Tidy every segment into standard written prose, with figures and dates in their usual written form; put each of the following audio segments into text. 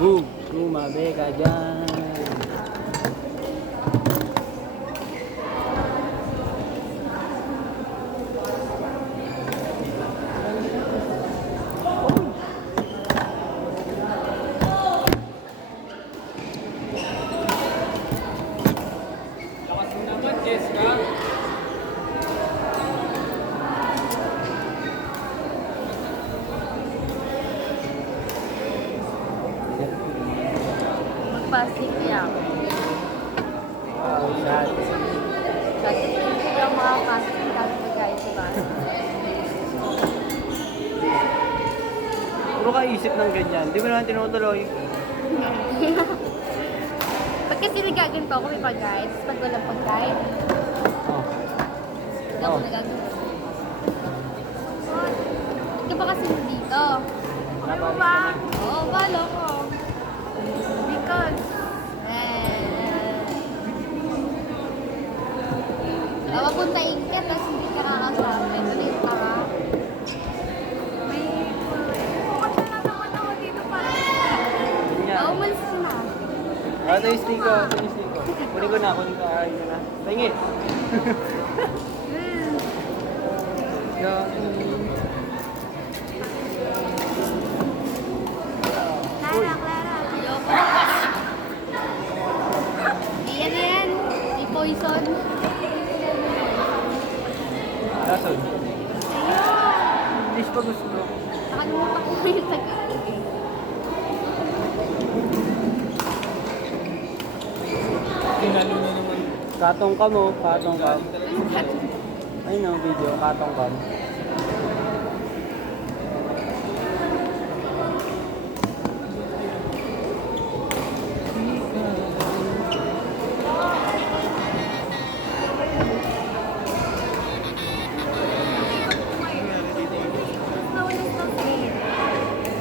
Boom! Tumabi ka dyan. Lakas mo naman, Jessica. Magpasik niya ako. Oh, sad. Dati hindi lang makapasok ng talaga guys, diba? Puro ka isip ng ganyan. Di ba naman tinutuloy? Pag kasi nagagawin pa ako, may pag-guide. Pag walang pag-guide, Oh. hindi ako nagagawin. Ba't ka ba kasi dito? Okay mo ba? Oo, balo ko. Because, papunta Ingat, tapos hindi ka kakasama. Ito na yung tanga. May bukas na lang naman ako dito para. Ganyan. Umalis ka na. Ito yung stick ko. Ito yung stick ko. Kunin ko na. Kunin ko. Ayun ko na. Tingin. Yan. Clara, Clara. Ayoko. Iyan yan. Di poison. Lason. Ayun. Please pa gusto mo. Nakalimutan ko yung Tagalog. Tinalo na naman. Katong ka mo. Katong ka. Ayun ang video. Katong ka.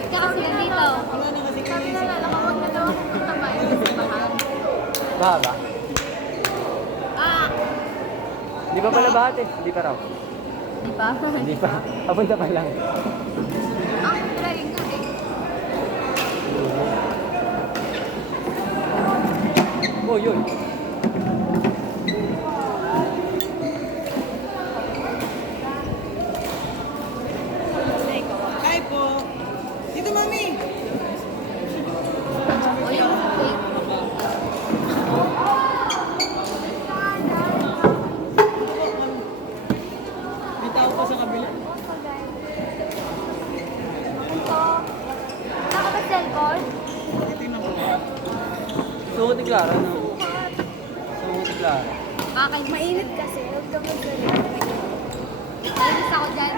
Kasi nandito. Sabi na lang, nakawag na daw ako ng tamay. Bahan. Baha ba? Ah! Di pa pala bahat eh. Di pa raw. Di ba? Di pa. Papunta pa lang. Ah, trying nga eh. Oh, yun. Hi po. Dito, mami. O yung cake. May tao pa sa kabila. Saka ba cellphone? Tingnan ko. Suot ni Clara, no? Suot ni Clara. Mainit kasi. Huwag ka magsalita. Nainis ako dyan.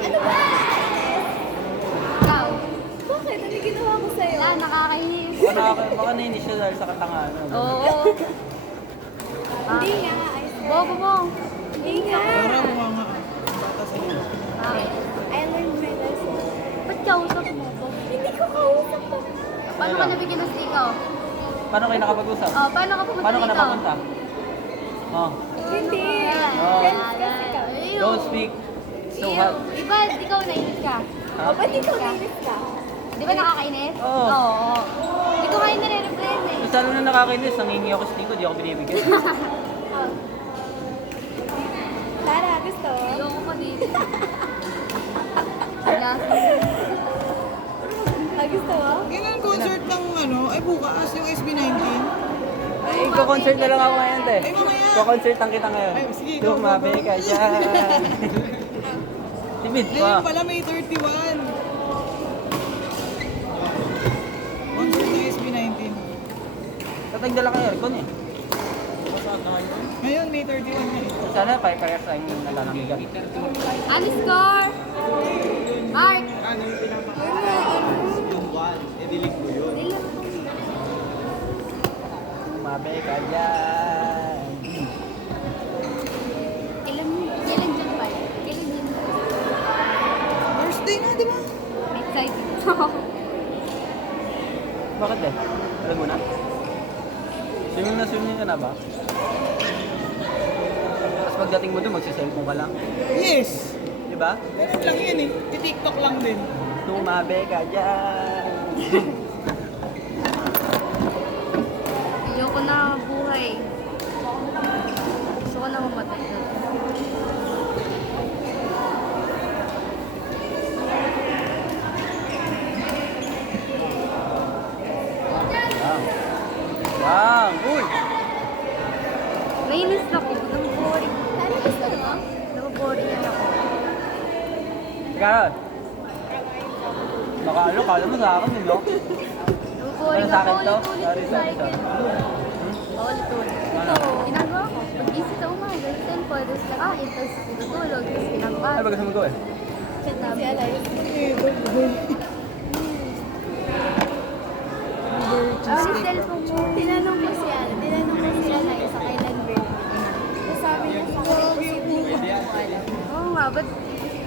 Ano ba? Ikaw? Bakit? Ano ginawa ko sa'yo? Ah, nakakainis. Baka nainis siya dahil sa katangahan. Oo. Hindi nga. Bobo mo. Hindi nga. Para bumanga. Bata sa iyo. Bakit? I learned my lesson. Ba't kausap mo ko? Hindi ko kausap mo. Paano ka nabigyan ng stiko? Paano kayo nakapag-usap? Oh, paano ka pumunta Paano ka dito? napapunta? Oh. Hindi. Oh. Friends kasi kami. Don't speak so hot. Iba, ikaw nainis ka. Ha? Ba't ikaw nainis ka? Di ba nakakainis? Oo. Oo. Hindi ko kayo nare-reprend eh. Kung saan na nakakainis, nangingi ako stiko, di ako binibigyan. Lara, gusto? Ayoko pa dito. Wala. Gusto mo? Kailan concert ng ano? Ay, bukas yung SB19. Ay, ko-concert na lang ako ngayon, te. Ay, mamaya. Ko-concert ang kita ngayon. Ay, sige, go, go, Tumabi go. ka dyan. Timid Ngayon pa. pala may 31. Concert ng SB19. Tatagdala ka aircon eh. Ngayon may 31 na eh. Sana pare-parehas tayong nalalamigan. Ano score? Mark! Ano yung pinapakita? Yung 1. Edilig ko yun. Tumabi ka dyan. Kailan dyan ba? Kailan dyan? Thursday nga, di ba? Excited. Bakit eh? Alam mo na? Swimming ka na ba? Tapos pagdating mo doon, magsiselfone ka lang. Yes! Di ba? Ganun lang yun eh. TikTok lang din. Tumabi ka dyan. Ah, uy! Nainis ako. Naboboring. Ano gusto mo? Naboboring yan ako. Garot. Nakalo, kala mo sa akin, no? Naboboring Ano sa akin ako. to? Ulit-ulit Sorry, sa sorry, akin. Ulit-ulit. Ano? Ito, ginagawa ko. Pag-isip sa umaga, cellphone, tapos kakain, tapos tutulog, tapos ginagawa. Ay, bagas mo ko eh. Si Alay. Ano yung cellphone mo? Tinanong ko si Alay sa kailan birthday. So, sabi niya sa akin, posible ko alam. Oo nga, ba't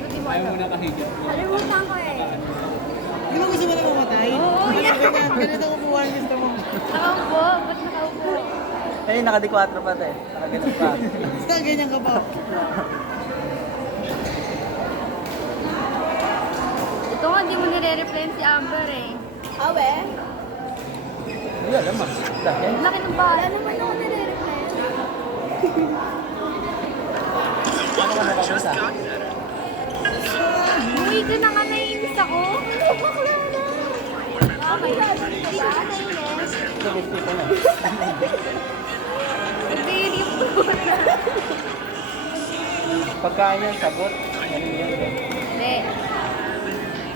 di mo Ayaw alam? mo na kahigit. Kalimutan ko eh. Di ba gusto mo na mamatay? Oo, yeah. Ganito ko buwan gusto mo. Nakaupo? Ba't nakaupo? Eh, naka-D4 pa ito eh. Nakaganon pa. Basta ganyan ka ba? Ito nga, di mo nire-reply si Amber eh. Awe? Hindi alam ah. Dahil. Ang laki ng bahala. Wala naman ako nire-reply. Ano ka nakabasa? Uy, ka na nga naiinis ako. Bakla na. Okay, sabi ko ba? Nainis? Ito, gusto ko na. Hindi yung Pagkain yan, sagot. Ganun yan. Hindi.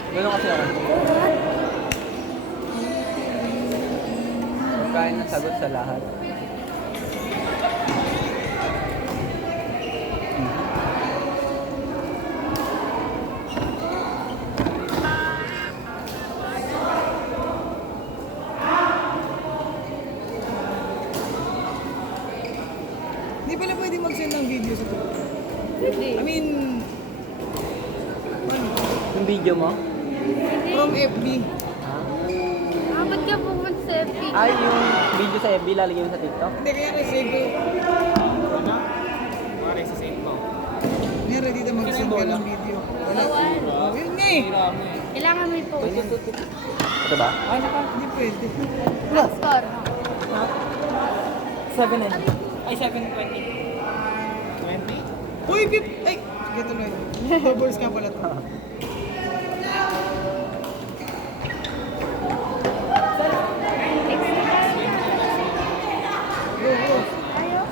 Ganun kasi ako. Pagkain ng sagot sa lahat. Hindi pala pwede mag-send ng video sa to. Hindi. I mean, Yung video mo? from FB. Ah, ba't ka pumunta sa FB? Ay, yung video sa FB, lalagay mo sa TikTok? Hindi, kaya kasi ko. Pare sa same mo. Meron dito mag-send ka ng video. Wala. Bawal. Oh, yun nga eh. Hira mo eh. Kailangan mo i-post. Ito ba? Hindi pwede. Ang score. 7 Ay, 7:20. 20? Uy, Pip! Ay! Sige tuloy. Bubbles nga pala to. Go, go. Ayaw?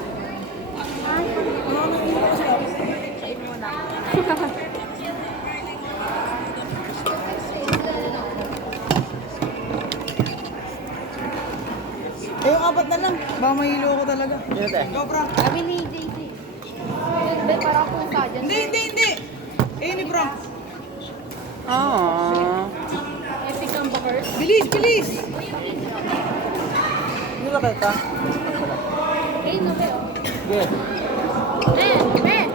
Save mo na. Eh, yung apat na lang. Baka mahilo ako talaga. Yun ito eh. Go, Frank. Sabi ni JJ. Hindi, parang pusa dyan. Hindi. Eh, ni Frank. Ah. Epic ang bakers. Bilis! Hindi ba kita? Eh, no, pero. Sige. Men!